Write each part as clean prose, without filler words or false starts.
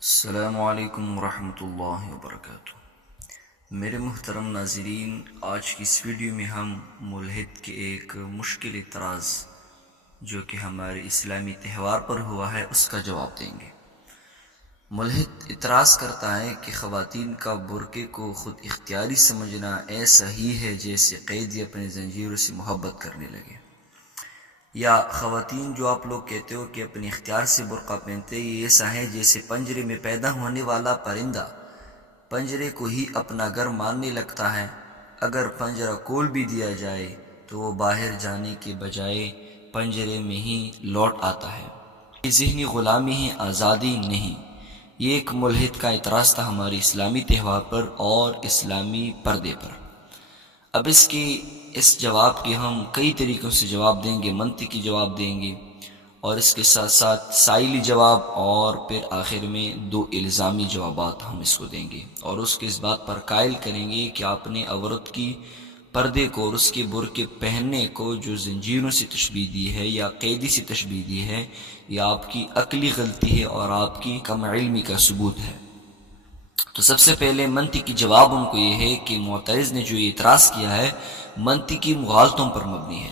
السلام علیکم ورحمۃ اللہ وبرکاتہ۔ میرے محترم ناظرین، آج کی اس ویڈیو میں ہم ملحد کے ایک مشکل اعتراض جو کہ ہمارے اسلامی تہوار پر ہوا ہے اس کا جواب دیں گے۔ ملحد اعتراض کرتا ہے کہ خواتین کا برقعے کو خود اختیاری سمجھنا ایسا ہی ہے جیسے قیدی اپنے زنجیروں سے محبت کرنے لگے، یا خواتین جو آپ لوگ کہتے ہو کہ اپنے اختیار سے برقع پہنتے، یہ ایسا ہے جیسے پنجرے میں پیدا ہونے والا پرندہ پنجرے کو ہی اپنا گھر ماننے لگتا ہے، اگر پنجرہ کھول بھی دیا جائے تو وہ باہر جانے کے بجائے پنجرے میں ہی لوٹ آتا ہے۔ یہ ذہنی غلامی ہے، آزادی نہیں۔ یہ ایک ملحد کا اعتراض تھا ہمارے اسلامی تہوار پر اور اسلامی پردے پر۔ اب اس جواب کے ہم کئی طریقوں سے جواب دیں گے، منطقی جواب دیں گے، اور اس کے ساتھ ساتھ سائلی جواب، اور پھر آخر میں دو الزامی جوابات ہم اس کو دیں گے، اور اس کے اس بات پر قائل کریں گے کہ آپ نے عورت کی پردے کو اور اس کے برقعے پہننے کو جو زنجیروں سے تشبیہ دی ہے یا قیدی سے تشبیہ دی ہے، یہ آپ کی عقلی غلطی ہے اور آپ کی کم علمی کا ثبوت ہے۔ تو سب سے پہلے منطقی جواب ان کو یہ ہے کہ معترض نے جو اعتراض کیا ہے منطقی مغالطوں پر مبنی ہے۔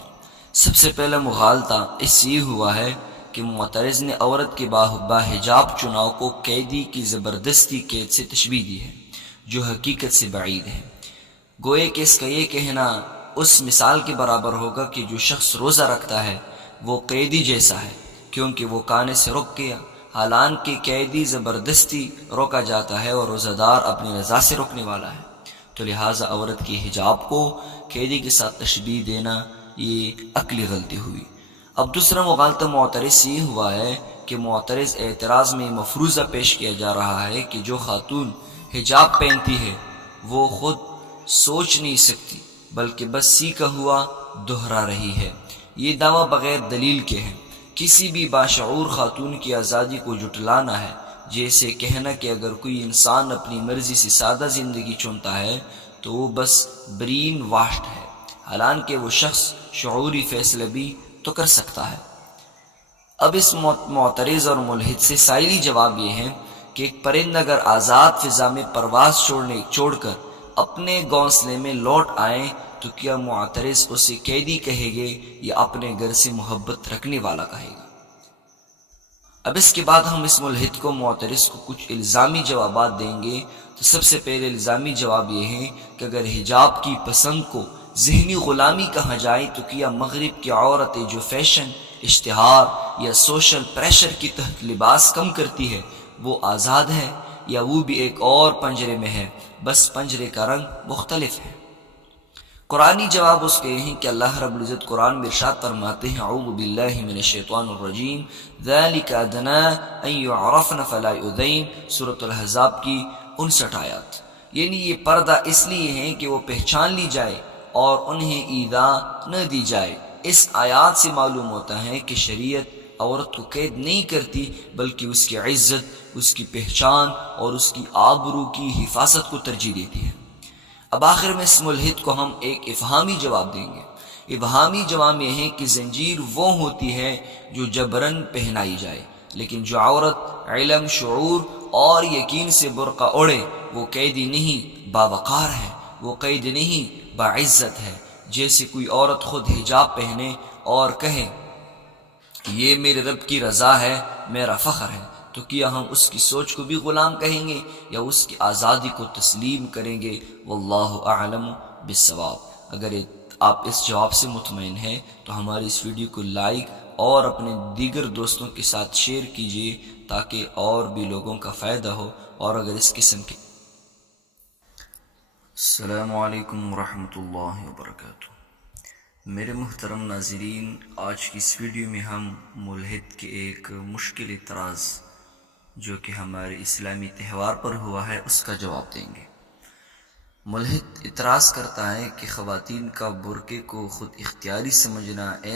سب سے پہلا مغالطہ اس سے یہ ہوا ہے کہ معترض نے عورت کے باحجاب چناؤ کو قیدی کی زبردستی قید سے تشبیہ دی ہے، جو حقیقت سے بعید ہے۔ گوئے کہ اس کا یہ کہنا اس مثال کے برابر ہوگا کہ جو شخص روزہ رکھتا ہے وہ قیدی جیسا ہے کیونکہ وہ کھانے سے رک گیا، حالانکہ قیدی زبردستی روکا جاتا ہے اور روزہ دار اپنی رضا سے روکنے والا ہے۔ تو لہٰذا عورت کے حجاب کو قیدی کے ساتھ تشبیہ دینا یہ عقلی غلطی ہوئی۔ اب دوسرا مغالطہ معترض سے یہ ہوا ہے کہ معترض اعتراض میں مفروضہ پیش کیا جا رہا ہے کہ جو خاتون حجاب پہنتی ہے وہ خود سوچ نہیں سکتی بلکہ بس سیکھا ہوا دہرا رہی ہے۔ یہ دعویٰ بغیر دلیل کے ہے۔ کسی بھی باشعور خاتون کی آزادی کو جھٹلانا ہے، جیسے کہنا کہ اگر کوئی انسان اپنی مرضی سے سادہ زندگی چنتا ہے تو وہ بس برین واشڈ ہے، حالانکہ وہ شخص شعوری فیصلہ بھی تو کر سکتا ہے۔ اب اس معترض اور ملحد سے سائلی جواب یہ ہے کہ ایک پرندہ اگر آزاد فضا میں پرواز چھوڑ کر اپنے گھونسلے میں لوٹ آئے تو کیا معترض اسے قیدی کہے گے یا اپنے گھر سے محبت رکھنے والا کہے گا؟ اب اس کے بعد ہم اس ملحد کو معترض کو کچھ الزامی جوابات دیں گے۔ تو سب سے پہلے الزامی جواب یہ ہے کہ اگر حجاب کی پسند کو ذہنی غلامی کہا جائے تو کیا مغرب کی عورتیں جو فیشن، اشتہار یا سوشل پریشر کے تحت لباس کم کرتی ہے وہ آزاد ہے، یا وہ بھی ایک اور پنجرے میں ہے، بس پنجرے کا رنگ مختلف ہے؟ قرآنی جواب اس کے ہیں کہ اللہ رب العزت قرآن میں ارشاد فرماتے ہیں اعوذ باللہ من الشیطان الرجیم ذالک ادنی ان یعرفن فلا یؤذین، سورۃ الاحزاب کی 59 آیات۔ یعنی یہ پردہ اس لیے ہے کہ وہ پہچان لی جائے اور انہیں ایذا نہ دی جائے۔ اس آیات سے معلوم ہوتا ہے کہ شریعت عورت کو قید نہیں کرتی بلکہ اس کی عزت، اس کی پہچان اور اس کی آبرو کی حفاظت کو ترجیح دیتی ہے۔ اب آخر میں اس ملحد کو ہم ایک افہامی جواب دیں گے۔ افہامی جواب یہ ہے کہ زنجیر وہ ہوتی ہے جو جبراً پہنائی جائے، لیکن جو عورت علم، شعور اور یقین سے برقع اوڑھے وہ قیدی نہیں، باوقار ہے، وہ قید نہیں، باعزت ہے۔ جیسے کوئی عورت خود حجاب پہنے اور کہے یہ میرے رب کی رضا ہے، میرا فخر ہے، تو کیا ہم اس کی سوچ کو بھی غلام کہیں گے یا اس کی آزادی کو تسلیم کریں گے؟ واللہ اعلم بالصواب۔ اگر آپ اس جواب سے مطمئن ہیں تو ہماری اس ویڈیو کو لائک اور اپنے دیگر دوستوں کے ساتھ شیئر کیجیے تاکہ اور بھی لوگوں کا فائدہ ہو۔ اور اگر اس قسم کے السلام علیکم ورحمۃ اللہ وبرکاتہ۔ میرے محترم ناظرین، آج کی اس ویڈیو میں ہم ملحد کے ایک مشکل اعتراض جو کہ ہمارے اسلامی تہوار پر ہوا ہے اس کا جواب دیں گے۔ ملحد اعتراض کرتا ہے کہ خواتین کا برقعے کو خود اختیاری سمجھنا